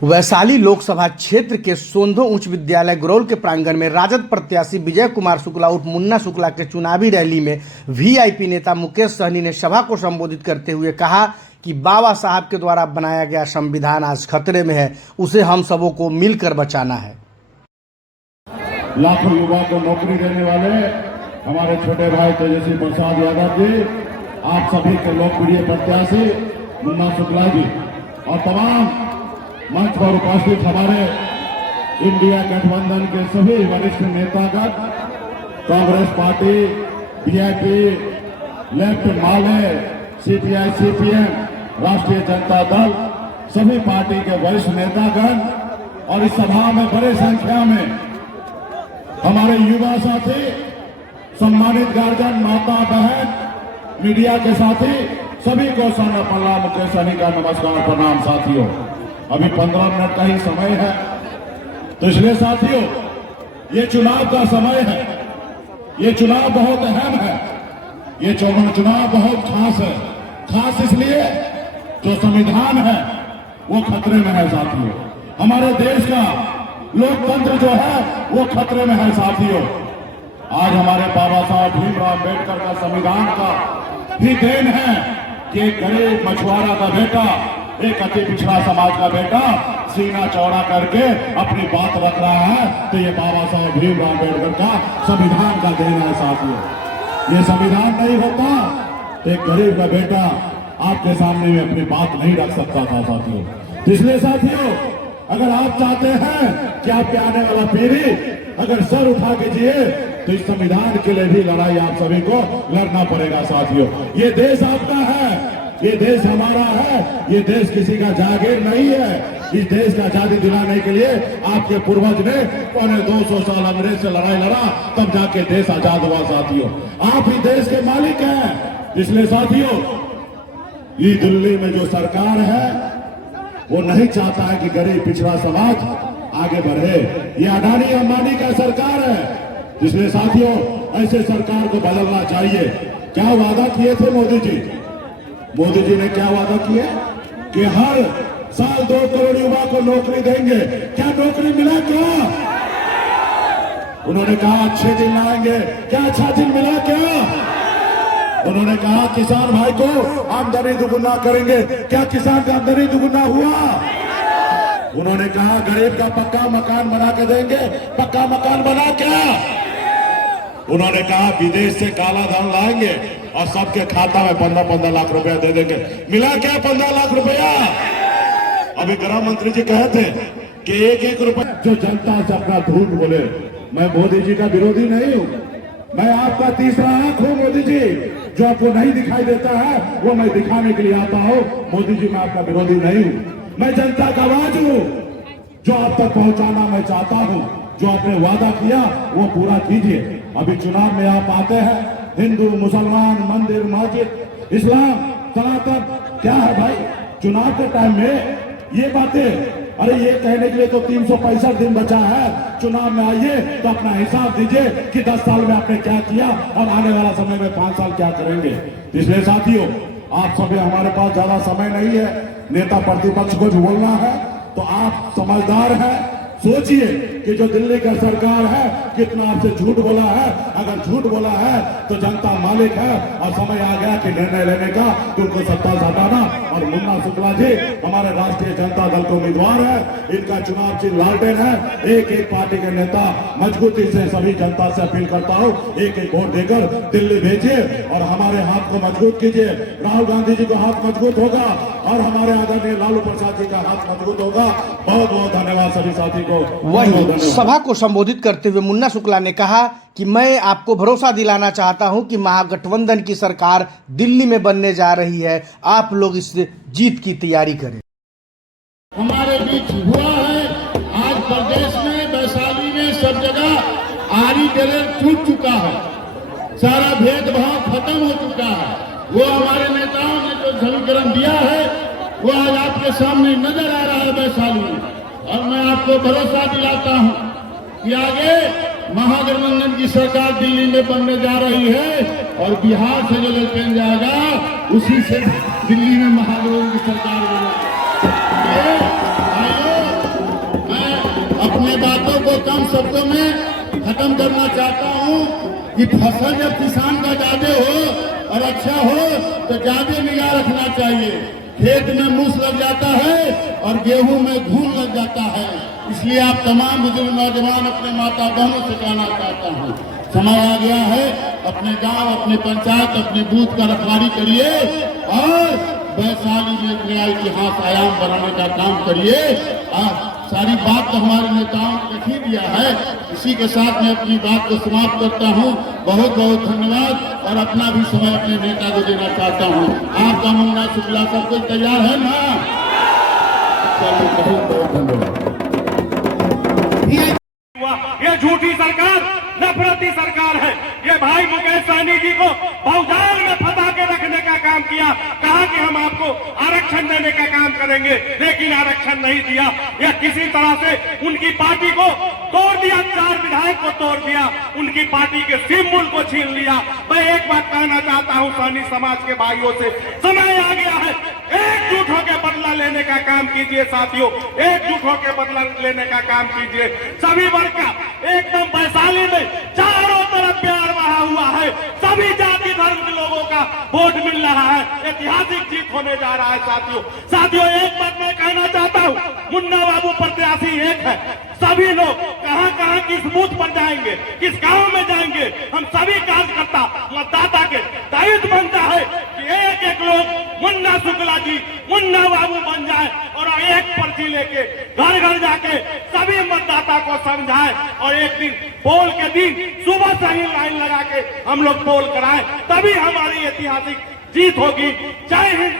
वैशाली लोकसभा क्षेत्र के सोंधो उच्च विद्यालय गुरौल के प्रांगण में राजद प्रत्याशी विजय कुमार शुक्ला उर्फ मुन्ना शुक्ला के चुनावी रैली में वीआईपी नेता मुकेश सहनी ने सभा को संबोधित करते हुए कहा कि बाबा साहब के द्वारा बनाया गया संविधान आज खतरे में है, उसे हम सबों को मिलकर बचाना है। लाखों युवा को नौकरी देने वाले हमारे छोटे भाई तेजस्वी प्रसाद यादव जी, आप सभी के लोकप्रिय प्रत्याशी मुन्ना शुक्ला जी और तमाम मंच पर उपस्थित हमारे इंडिया गठबंधन के सभी वरिष्ठ नेतागण, कांग्रेस पार्टी, बीजेपी, लेफ्ट माले, सीपीआई, सीपीएम, राष्ट्रीय जनता दल, सभी पार्टी के वरिष्ठ नेतागण और इस सभा में बड़ी संख्या में हमारे युवा साथी, सम्मानित गार्जियन, माता बहन, मीडिया के साथी, सभी को सौम्य प्रणाम, मुकेश सहनी का नमस्कार, प्रणाम। साथियों, अभी 15 मिनट का ही समय है, तो इसलिए साथियों ये चुनाव का समय है, ये चुनाव बहुत अहम है, ये चुनाव बहुत खास है। खास इसलिए जो संविधान है वो खतरे में है साथियों, हमारे देश का लोकतंत्र जो है वो खतरे में है साथियों। आज हमारे बाबा साहब भीमराव अम्बेडकर का संविधान का भी देन है कि एक गरीब मछुआरा का बेटा, एक अति पिछड़ा समाज का बेटा सीना चौड़ा करके अपनी बात रख रहा है, तो ये बाबा साहब भीमराव अम्बेडकर का संविधान का देन है साथियों। ये संविधान नहीं होता तो एक गरीब का बेटा आपके सामने में अपनी बात नहीं रख सकता था साथियों। इसलिए साथियों, अगर आप चाहते हैं कि आपके आने वाला पीढ़ी अगर सर उठा के जिए, तो इस संविधान के लिए भी लड़ाई आप सभी को लड़ना पड़ेगा साथियों। ये देश आपका है, ये देश हमारा है, ये देश किसी का जागीर नहीं है। इस देश का आजादी दिलाने के लिए आपके पूर्वज ने 250 साल अंग्रेज से लड़ाई लड़ा, तब जाके देश आजाद हुआ साथियों। आप ही देश के मालिक हैं। इसलिए साथियों, ये दिल्ली में जो सरकार है वो नहीं चाहता है कि गरीब पिछड़ा समाज आगे बढ़े। ये अडानी अंबानी का सरकार है। इसलिए साथियों, ऐसे सरकार को बदलना चाहिए। क्या वादा किए थे मोदी जी? मोदी जी ने क्या वादा किया कि हर साल 2 करोड़ युवा को नौकरी देंगे। क्या नौकरी मिला? क्या उन्होंने कहा अच्छे दिन लाएंगे, क्या अच्छा दिन मिला? क्या उन्होंने कहा किसान भाई को आमदनी दुगुना करेंगे, क्या किसान का आमदनी दुगुना हुआ? उन्होंने कहा गरीब का पक्का मकान बना के देंगे, पक्का मकान बना? क्या उन्होंने कहा विदेश से काला धन लाएंगे और सबके खाता में 15-15 लाख रुपया दे देंगे। मिला क्या 15 लाख रुपया? अभी गृह मंत्री जी कहे थे कि 1-1 रुपया जो जनता से अपना झूठ बोले। मैं मोदी जी का विरोधी नहीं हूं, मैं आपका तीसरा आंख हूं मोदी जी। जो आपको नहीं दिखाई देता है वो मैं दिखाने के लिए आता हूं। मोदी जी, मैं आपका विरोधी नहीं हूं, मैं जनता का आवाज हूं। जो आप तक पहुंचाना मैं चाहता हूं, जो आपने वादा किया वो पूरा कीजिए। अभी चुनाव में आप आते हैं, हिंदू, मुसलमान, मंदिर, मस्जिद, इस्लाम, सनातन, क्या है भाई? चुनाव के टाइम में ये बातें, अरे ये कहने के लिए तो 365 दिन बचा है। चुनाव में आइए तो अपना हिसाब दीजिए कि 10 साल में आपने क्या किया और आने वाला समय में 5 साल क्या करेंगे। इसलिए साथियों, आप सभी, हमारे पास ज्यादा समय नहीं है, नेता प्रतिपक्ष को भी बोलना है, तो आप समझदार हैं, सोचिए कि जो दिल्ली का सरकार है कितना आपसे झूठ बोला है। अगर झूठ बोला है तो जनता मालिक है और समय आ गया कि निर्णय लेने का, कि उनको सत्ता से हटाना। और मुन्ना शुक्ला जी हमारे राष्ट्रीय जनता दल के उम्मीदवार है, इनका चुनाव चिन्ह लालटेन है। एक पार्टी के नेता मजबूती से सभी जनता से अपील करता हूँ, एक वोट देकर दिल्ली भेजिए और हमारे हाथ को मजबूत कीजिए। राहुल गांधी जी का हाथ मजबूत होगा और हमारे आदरणीय लालू प्रसाद जी का हाथ मजबूत होगा। बहुत बहुत धन्यवाद सभी साथी को। वहीं सभा को संबोधित करते हुए मुन्ना शुक्ला ने कहा कि मैं आपको भरोसा दिलाना चाहता हूं कि महागठबंधन की सरकार दिल्ली में बनने जा रही है, आप लोग इस जीत की तैयारी करें। हमारे बीच हुआ है, आज प्रदेश में, वैशाली में, सब जगह आरी गले टूट चुका है, सारा भेदभाव खत्म हो चुका है। वो हमारे नेताओं ने जो समीकरण दिया है वो आज आपके सामने नजर आ रहा है वैशाली में। और मैं आपको भरोसा दिलाता हूं कि आगे महागठबंधन की सरकार दिल्ली में बनने जा रही है और बिहार से जो लेकर जाएगा उसी से दिल्ली में महागठबंधन की सरकार बनेगी। भाइयों, अपने बातों को कम शब्दों में खत्म करना चाहता हूँ कि फसल जब किसान का ज्यादा हो और अच्छा हो तो ज्यादा निगाह रखना चाहिए। खेत में मूस लग जाता है और गेहूं में घून लग जाता है। इसलिए आप तमाम बुजुर्ग नौजवान अपने माता बहनों से कहना चाहता हूँ, समय आ गया है, अपने गांव, अपने पंचायत, अपने बूथ का रखवाली करिए और वैशाली में नया इतिहास आयाम बनाने का काम करिए। सारी बात तो हमारे नेताओं ने लिख ही दिया है। इसी के साथ मैं अपनी बात को समाप्त करता हूँ। बहुत बहुत धन्यवाद और अपना भी समय अपने नेता को देना चाहता हूँ। आपका मुन्ना शुक्ला सब कुछ तैयार है ना? चलो बहुत बहुत धन्यवाद। ये झूठी सरकार, नफरती सरकार है। ये भाई मुकेश सहनी जी को भौजाल में फंसा के रखने का काम किया। कहा कि हम आपको आरक्षण देने का काम करेंगे, लेकिन आरक्षण नहीं दिया। यह किसी तरह से उनकी पार्टी को तोड़ दिया, 4 विधायक को तोड़ दिया, उनकी पार्टी के सिंबल को छीन लिया। मैं एक बात कहना चाहता हूं सहनी समाज के भाइयों से, समय आ गया है, एकजुट होकर बदला लेने का काम कीजिए साथियों, एकजुट होकर बदला लेने का काम कीजिए। सभी वर्ग का एकदम वैशाली में चारों तरफ प्यार बहा हुआ है, सभी जाति धर्म के लोगों का वोट मिल रहा है। ऐतिहासिक जीत होने जा रहा है साथियों। एक बात मैं कहना चाहता हूँ, मुन्ना बाबू प्रत्याशी एक है। सभी लोग कहाँ कहाँ किस बूथ पर जाएंगे, किस गांव में जाएंगे, हम सभी कार्यकर्ता मतदाता के दायित्व बनता है कि एक एक लोग मुन्ना शुक्ला जी, मुन्ना बाबू बन जाए और एक पर्ची लेके घर घर जाके सभी मतदाता को समझाए और एक दिन पोल के दिन सुबह से ही लाइन लगा के हम लोग पोल कराएं, तभी हमारी ऐतिहासिक जीत होगी। जय हिंद,